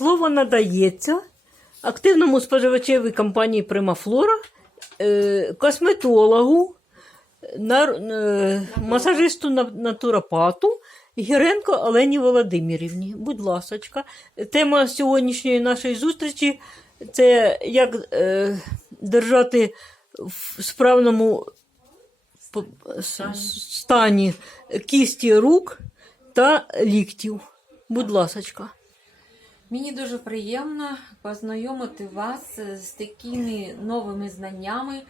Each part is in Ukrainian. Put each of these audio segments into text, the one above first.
Слово надається активному споживачеві компанії Примафлора, е, косметологу, е, масажисту натуропату Гіренко Олені Володимирівні. Будь ласочка. Тема сьогоднішньої нашої зустрічі це як е, держати в справному стані кісті рук та ліктів. Будь ласочка. Мені дуже приємно познайомити вас з такими новими знаннями,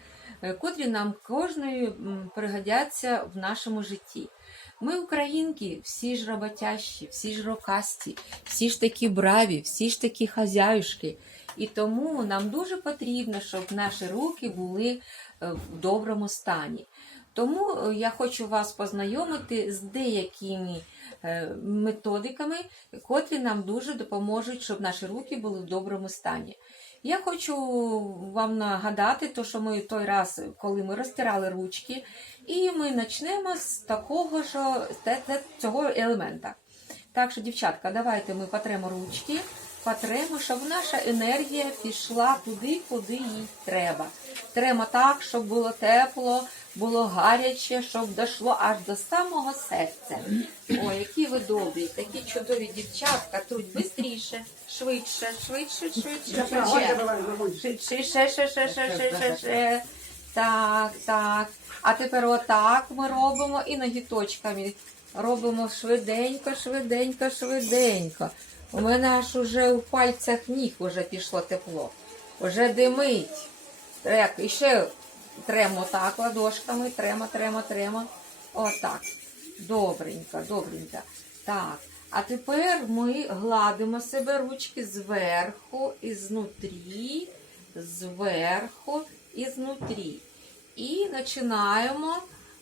е, котрі нам кожної пригодяться в нашому житті. Ми, українки, всі ж роботящі, всі ж рокасті, всі ж такі браві, всі ж такі хазяюшки. І тому нам дуже потрібно, щоб наші руки були е, в доброму стані. Тому е, я хочу вас познайомити з деякими е, методиками, котрі нам дуже допоможуть, щоб наші руки були в доброму стані. Я хочу вам нагадати, то, що ми той раз, коли ми розтирали ручки, і ми почнемо з такого ж цього елемента. Так що, дівчатка, давайте ми потремо ручки, потремо, щоб наша енергія пішла туди, куди їй треба. Тремо так, щоб було тепло, було гаряче, щоб дійшло аж до самого серця. Ой, які ви добрі, такі чудові дівчатка, тут швидше, швидше, швидше, швидше, швидше. Швидше, ще, ще. Так, так. А тепер отак ми робимо і ногіточками. Робимо швиденько, швиденько, швиденько. У мене аж уже у пальцях ніг уже пішло тепло. Уже димить. Так, і ще тремо так ладошками, тремо, тремо, тремо. Отак. Добренько, добренько. Так. А тепер ми гладимо себе ручки зверху і знутрі, зверху і знутрі. І починаємо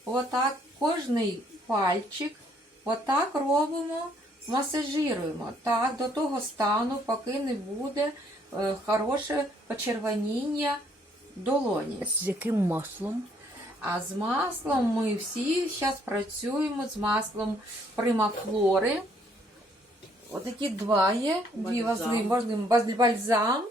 отак кожний пальчик, отак робимо, масажируємо. Так, до того стану, поки не буде е, хороше почервоніння долоні. З яким маслом? А з маслом ми всі зараз працюємо з маслом примафлори. Отакі два є. Дві важливі, важливі. Бальзам,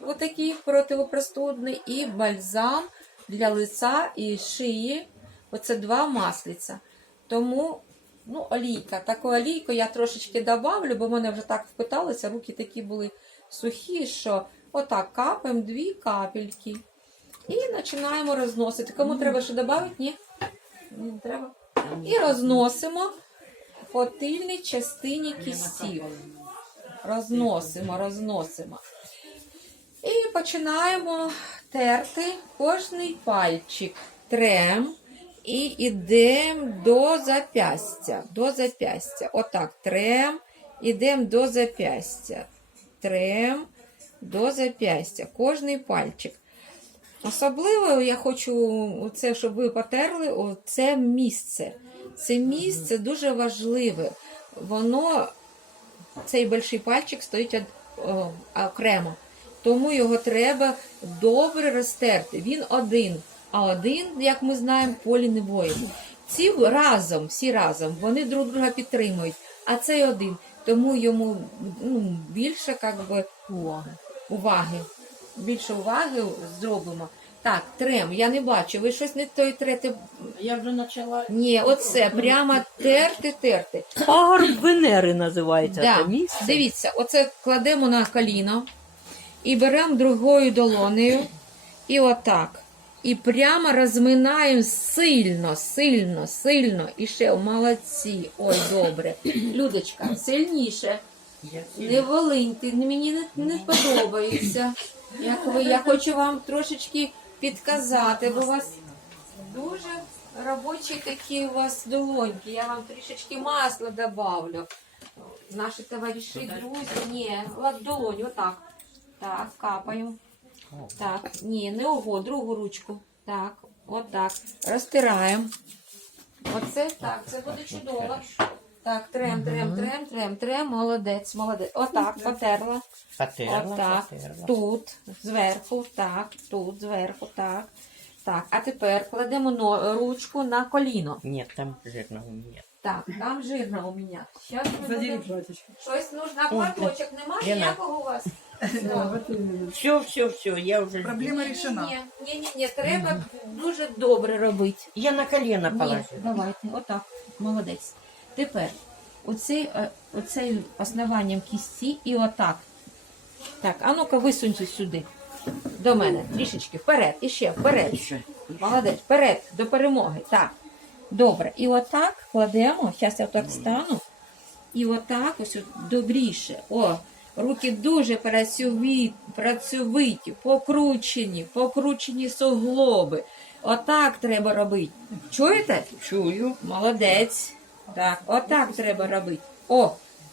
отакий противопростудний, і бальзам для лиця і шиї. Оце два маслиця. Тому ну, олійка. Таку олійку я трошечки добавлю, бо в мене вже так впиталося, руки такі були сухі, що отак капаємо дві капельки. І починаємо розносити. Кому треба ще додати? Ні? Ні, не треба. І розносимо по тильній частині кістів. Розносимо, розносимо. І починаємо терти кожний пальчик. Трем. І йдемо до запястя. До запястя. Отак. Трем. Ідемо до запястя. Трем до запястя. Кожний пальчик. Особливо я хочу це, щоб ви потерли це місце. Це місце дуже важливе. Воно, цей больший пальчик стоїть окремо. Тому його треба добре розтерти. Він один, а один, як ми знаємо, полі не воїн. Ці разом, всі разом, вони друг друга підтримують, а цей один. Тому йому ну, більше как би, Уваги. уваги. Більше уваги зробимо. Так, трем, я не бачу. Ви щось не той трете. Я вже почала. Ні, оце прямо терти, терти. Пагорб Венери називається Да. це місце. Дивіться, оце кладемо на коліно і беремо другою долонею і отак. І прямо розминаємо сильно, сильно, сильно. І ще молодці. Ой, добре. Людочка, сильніше. Не волиньте, мені не, не подобається. Як ви, я хочу вам трошечки підказати, бо у вас дуже робочі такі у вас долоньки. Я вам трішечки масла добавлю. Наші товариші, друзі, ні, от долонь, отак. Так, капаю. Так, ні, не ого, другу ручку. Так, отак. Розтираємо. Оце так, це буде чудово. Так, трем, трем, трем, трем, трем, молодець, молодець. Отак, потерла. Потерла, Отак. потерла. Тут, зверху, так, тут, зверху, так. Так, а тепер кладемо но- ручку на коліно. Нет, там жирного нет. Так, там жирно у мене. Щас ми будемо-. Щось нужно, платочок немає ніякого вас. Все, все, все, я вже... Проблема решена. Ні, ні, ні, треба дуже добре робити. Я на колено Ні, давайте, отак, молодець. Тепер оцей, е, оцей основанням кісті і отак. Так, а ну-ка висуньте сюди. До мене. Трішечки вперед. І ще вперед. Ще. Молодець, вперед, до перемоги. Так. Добре. І отак кладемо. Зараз я так стану. І отак ось от добріше. О, руки дуже працьовиті, покручені, покручені суглоби. Отак треба робити. Чуєте? Чую. Молодець. Так, отак треба робити. О,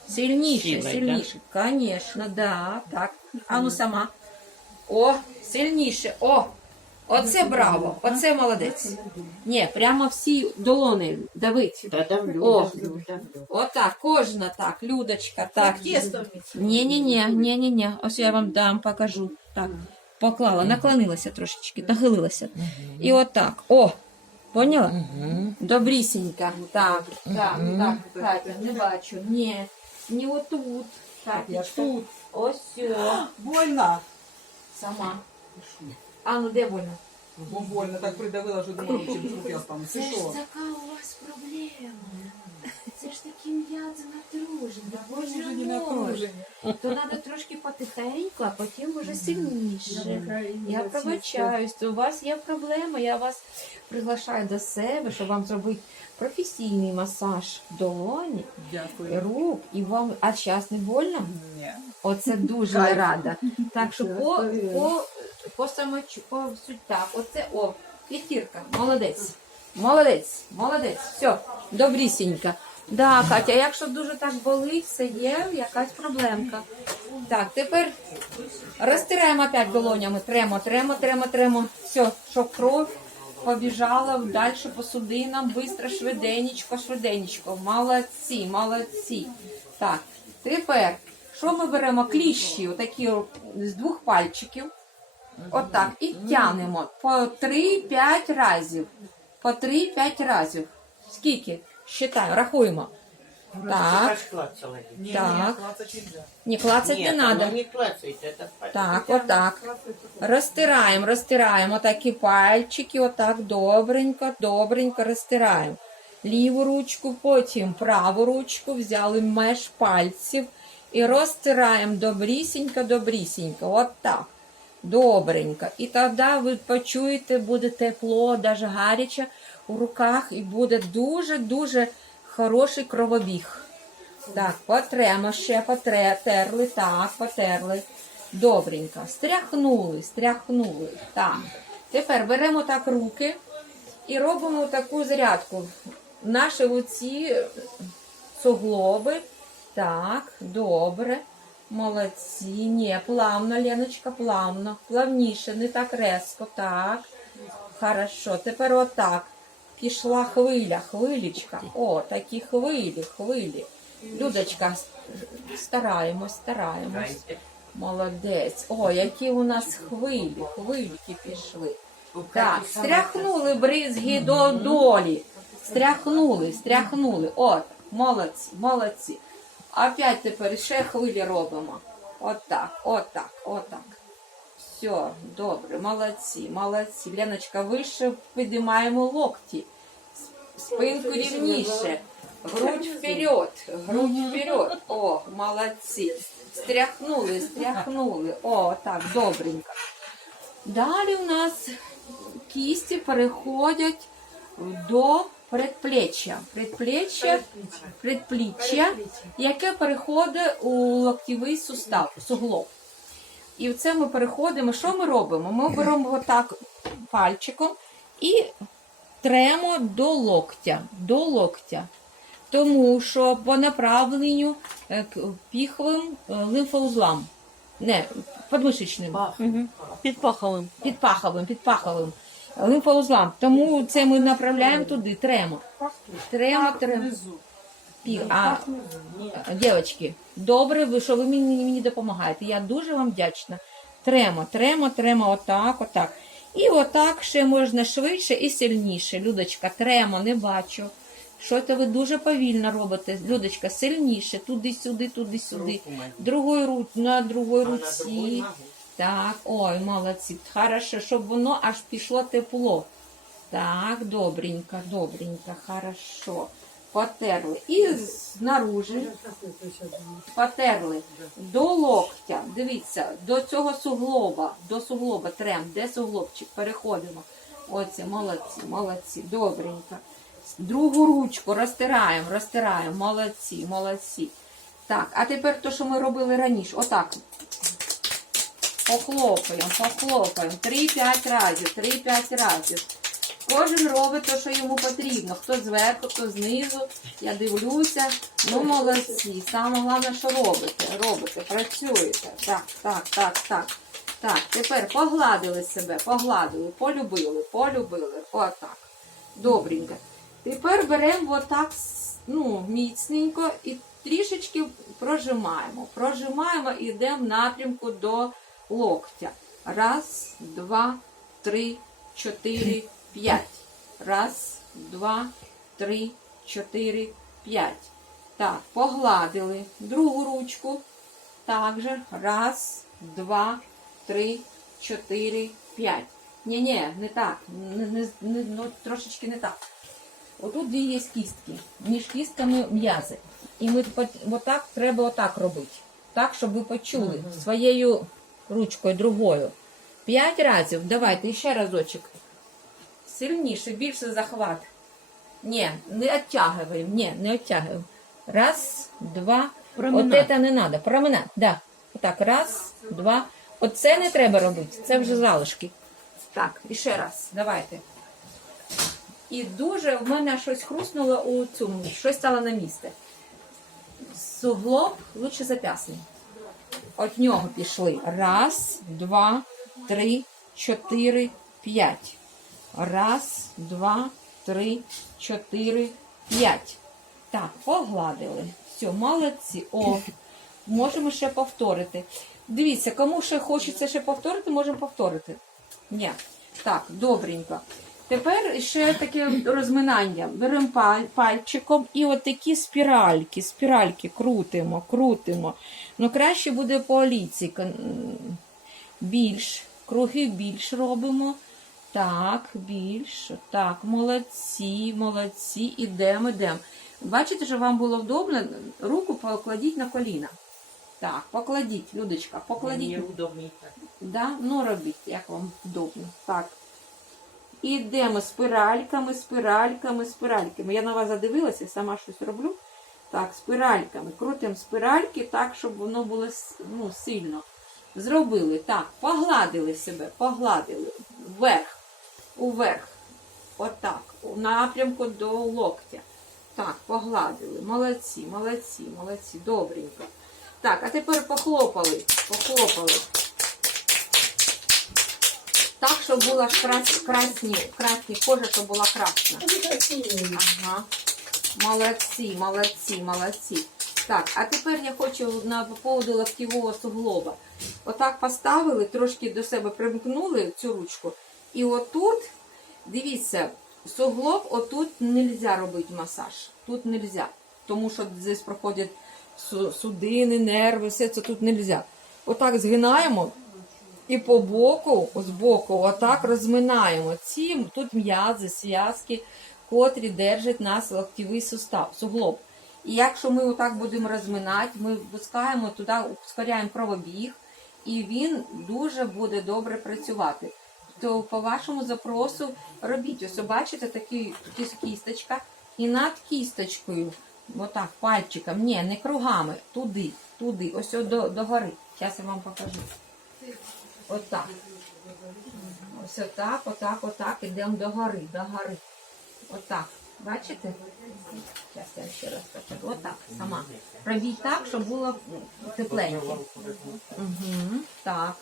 сильніше, сильніше. Конечно, да, так. А ну сама. О, сильніше. О. Оце браво, оце молодець. Ні, прямо всі долони давить. Та давлю, О. давлю, давлю. Отак, кожна так, Людочка, так. Ні, ні, ні, ні, ні, ні. Ось я вам дам, покажу. Так. Поклала, наклонилася трошечки, нахилилася. І отак. О! Поняла? Добрісінька. Так, так, так, Катя, не бачу. Ні, не отут. Так, Я тут. Ось сьо. Больно. Сама. А ну де больно? Бо больно, так придавила, що думала, чим без руки останусь. Це ж така у вас проблема. Ж такі м'язи натружені. Боже мой. То треба трошки потихеньку, а потім вже сильніше. Я пробачаюсь, у вас є проблема. Я вас приглашаю до себе, щоб вам зробити професійний масаж долоні, Дякую. рук і вам. А зараз не больно? Ні. Оце дуже Кайф. рада. Так що по, по, по самочу, по суть. Оце о, п'ятірка. Молодець. Молодець, молодець. Все, добрісінька. Да, Катя, якщо дуже так болить, це є якась проблемка. Так, тепер розтираємо опять долонями. Тремо, тремо, тремо, тремо. Все, щоб кров побіжала далі по судинам, бистро, швиденечко, швиденечко. Молодці, молодці. Так, тепер, що ми беремо? Кліщі, отакі з двох пальчиків. Отак. І тянемо по 3-5 разів. По 3-5 разів. Скільки? Считаємо, рахуємо. Так, Аж Так. ні, клацать не клацать не не клацает, это пальцы. Так, отак. Розтираємо, розтираємо такі пальчики, отак добренько, добренько розтираємо. Ліву ручку, потім праву ручку, взяли меж пальців і розтираємо добрісінько, добрісінько. Отак. Добренько. І тоді ви почуєте, буде тепло, навіть гаряче у руках, і буде дуже-дуже хороший кровобіг. Так, потремо ще, потерли, так, потерли. Добренько. Стряхнули, стряхнули. Так. Тепер беремо так руки і робимо таку зарядку. Наші оці суглоби. Так, добре. Молодці. Ні, плавно, Леночка, плавно. Плавніше, не так резко. Так. Хорошо. Тепер отак. Пішла хвиля, хвилічка. О, такі хвилі, хвилі. Людочка, стараємось, стараємось. Молодець. О, які у нас хвилі, хвильки пішли. Так, стряхнули бризги до долі. Стряхнули, стряхнули. От, молодці, молодці. Опять тепер ще хвилі робимо. Отак, отак, отак. Все, добре, молодці, молодці. Леночка, вище підіймаємо локті. Спинку рівніше. Грудь вперед, грудь вперед. О, молодці. Стряхнули, стряхнули. О, так, добренько. Далі у нас кісті переходять до предплеччя. Предплеччя, предпліччя, яке переходить у локтєвий сустав, суглоб. І в це ми переходимо. Що ми робимо? Ми беремо отак пальчиком і тремо до локтя. До локтя. Тому що по направленню е, піховим е, лимфоузлам. Не, подмишечним. Угу. Під. Підпаховим, підпаховим лимфоузлам. Тому це ми направляємо туди, тремо. Тремо, тремо. Внизу. Пі- А, дівчатки, добре, ви що ви мені, мені допомагаєте. Я дуже вам вдячна. Тремо, тремо, тремо, отак, отак. І отак ще можна швидше і сильніше. Людочка, тремо, не бачу. Що це ви дуже повільно робите? Людочка, сильніше, туди-сюди, туди-сюди. Другою ру... на другої руці. Так, ой, молодці. Хорошо, щоб воно аж пішло тепло. Так, добренько, добренько, хорошо. Потерли. І знаружи потерли до локтя. Дивіться, до цього суглоба, до суглоба трем, де суглобчик, переходимо. Оце, молодці, молодці, добренько. Другу ручку розтираємо, розтираємо, молодці, молодці. Так, а тепер то, що ми робили раніше, отак. Похлопаємо, похлопаємо. 3-5 разів, 3-5 разів. Кожен робить те, що йому потрібно. Хто зверху, хто знизу. Я дивлюся. Ну, молодці. Саме головне, що робите. Робите, працюєте. Так, так, так, так. Так, тепер погладили себе, погладили, полюбили, полюбили. Отак. Добренько. Тепер беремо отак ну, міцненько і трішечки прожимаємо. Прожимаємо і йдемо в напрямку до локтя. Раз, два, три, чотири, п'ять. Раз, два, три, чотири, п'ять. Так, погладили. Другу ручку. Также. Раз, два, три, чотири, п'ять. Ні-ні, не так. Не, не, не, ну, трошечки не так. Отут дві є кістки. Між кістками м'язи. І ми отак треба отак робити. Так, щоб ви почули своєю ручкою другою. П'ять разів. Давайте ще разочок. Сильніше, більше захват. Ні, не оттягуємо. Ні, не оттягуємо. Раз, два. Проминати. От це не треба. Проминати. Да. Отак. Раз, два. Оце не треба робити. Це вже залишки. Так, і ще раз. Давайте. І дуже в мене щось хрустнуло у цьому, щось стало на місце. Суглоб лучше зап'ясний. От нього пішли. Раз, два, три, чотири, п'ять. Раз, два, три, чотири, п'ять. Так, погладили. Все, молодці. О, можемо ще повторити. Дивіться, кому ще хочеться ще повторити, можемо повторити. Ні. Так, добренько. Тепер ще таке розминання. Беремо пальчиком і от спіральки, спіральки крутимо, крутимо. Ну, краще буде по олійці. Більш, круги більш робимо. Так, більш. Так, молодці, молодці. Ідемо, ідемо. Бачите, що вам було вдобно, руку покладіть на коліна. Так, покладіть, Людочка, покладіть. Мені удобніше. Да? Ну, робіть, як вам вдобно. Так. І йдемо спиральками, спиральками, спиральками. Я на вас задивилася, сама щось роблю. Так, спиральками. Крутимо спиральки так, щоб воно було ну, сильно. Зробили. Так, погладили себе, погладили. Вверх, уверх. Отак. У напрямку до локтя. Так, погладили. Молодці, молодці, молодці. Добренько. Так, а тепер похлопали. Похлопали. Так, щоб була крас, красні, красні кожа, щоб була красна. Ага. Молодці, молодці, молодці. Так, а тепер я хочу на по поводу локтєвого суглоба. Отак поставили, трошки до себе примкнули цю ручку. І отут, дивіться, суглоб, отут не можна робити масаж. Тут не можна. Тому що здесь проходять судини, нерви, все це тут не можна. Отак згинаємо. І по боку, з боку, отак розминаємо. Ці тут м'язи, зв'язки, котрі держать нас локтєвий сустав, суглоб. І якщо ми отак будемо розминати, ми впускаємо туди, ускоряємо кровобіг, і він дуже буде добре працювати. То по вашому запросу робіть. Ось бачите, такий кіс- кісточка, і над кісточкою, отак, пальчиком, ні, не кругами, туди, туди, ось до, до гори. Зараз я вам покажу. Отак. Ось отак, отак, отак, ідемо до гори, до гори. Отак. Бачите? Зараз я ще раз покажу. Отак, сама. Робіть так, щоб було тепленько. Угу. Так.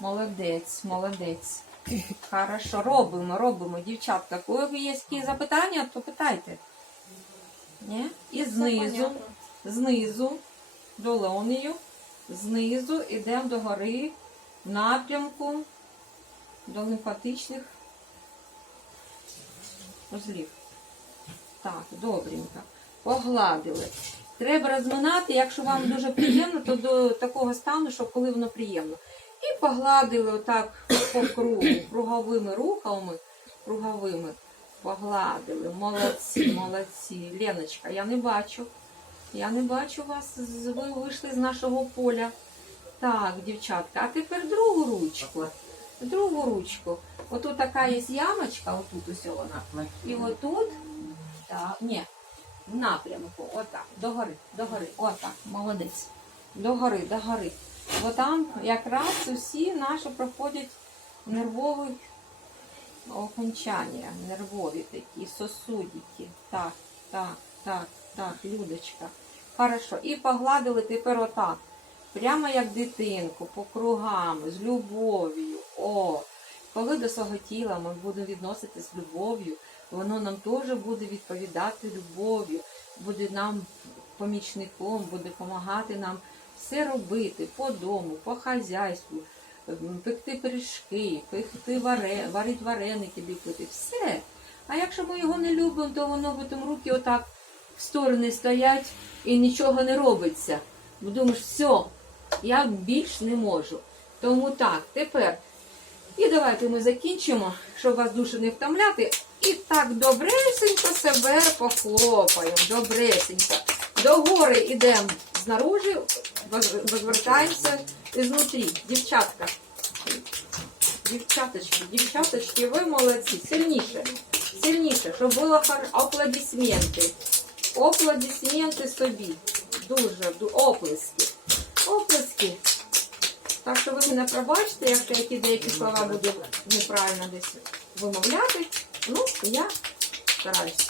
Молодець, молодець. Хорошо, робимо, робимо, дівчатка. Коли є які запитання, то питайте. Ні? І знизу, знизу, долонею, знизу йдемо до гори в напрямку до лімфатичних узлів. Отак, добренько. Погладили. Треба розминати, якщо вам дуже приємно, то до такого стану, що коли воно приємно. Погладили отак по кругу, круговими рухами, круговими. Погладили. Молодці, молодці. Леночка, я не бачу. Я не бачу вас. Ви вийшли з нашого поля. Так, дівчатка, а тепер другу ручку. Другу ручку. Отут така є ямочка, отут ось вона. І отут, так, ні, в напрямку, отак, догори, догори, отак, молодець. Догори, догори. Бо там якраз усі наші проходять нервові окончання, нервові такі, сосудики. Так, так, так, так, Людочка. Хорошо. І погладили тепер отак. Прямо як дитинку, по кругам, з любов'ю. О, коли до свого тіла ми будемо відноситися з любов'ю, воно нам теж буде відповідати любов'ю, буде нам помічником, буде допомагати нам все робити по дому, по хазяйству, пекти пиріжки, пекти варе, варити вареники, ліпити, все. А якщо ми його не любимо, то воно потім руки отак в сторони стоять і нічого не робиться. Бо думаєш, все, я більш не можу. Тому так, тепер. І давайте ми закінчимо, щоб вас дуже не втомляти. І так добресенько себе похлопаємо. Добресенько. До гори йдемо знаружи, воз- возвертаємося ізнутрі. Дівчатка. Дівчаточки, дівчаточки, ви молодці. Сильніше. Сильніше, щоб було хор... аплодисменти. Аплодисменти собі. Дуже, ду- оплески. Оплески. Так що ви мене пробачте, якщо які деякі слова буду неправильно десь вимовляти. Ну, я стараюсь.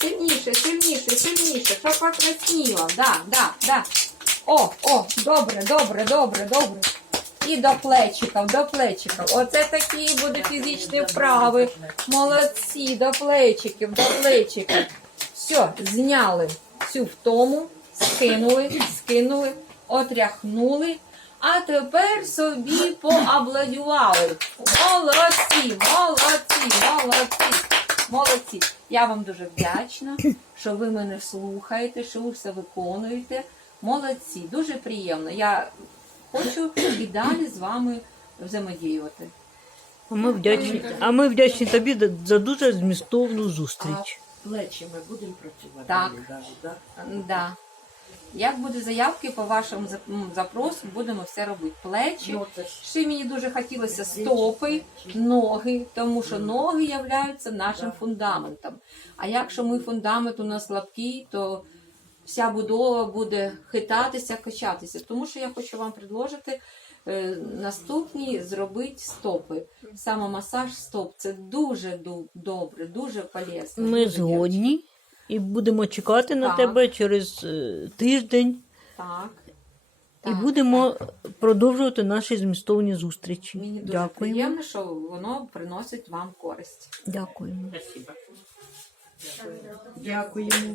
Сильніше, сильніше, сильніше, щоб покрасніло. Да, да, да. О, о, добре, добре, добре, добре. І до плечиків, до плечиків. Оце такі будуть фізичні вправи. Молодці, до плечиків, до плечиків. Все, зняли всю втому, скинули, скинули, отряхнули. А тепер собі поабладювали. Молодці, молодці, молодці, молодці. Я вам дуже вдячна, що ви мене слухаєте, що ви все виконуєте. Молодці, дуже приємно. Я хочу і далі з вами взаємодіювати. А ми вдячні, а ми вдячні тобі за- дуже змістовну зустріч. Плечі ми будемо працювати. Так. далі, да? Да. Як буде заявки по вашому запросу, будемо все робити. Плечі. Ну, Ще мені дуже хотілося стопи, ноги, тому що ноги являються нашим фундаментом. А якщо ми фундамент у нас слабкий, то вся будова буде хитатися, качатися. Тому що я хочу вам предложити е, наступні зробити стопи. Саме масаж стоп це дуже добре, дуже полезно. Ми згодні і будемо чекати на Так. тебе через е, тиждень Так. і Так, будемо продовжувати наші змістовні зустрічі. Мені дуже Дякуємо. приємно, що воно приносить вам користь. Дякуємо. Спасибо. Дякуємо.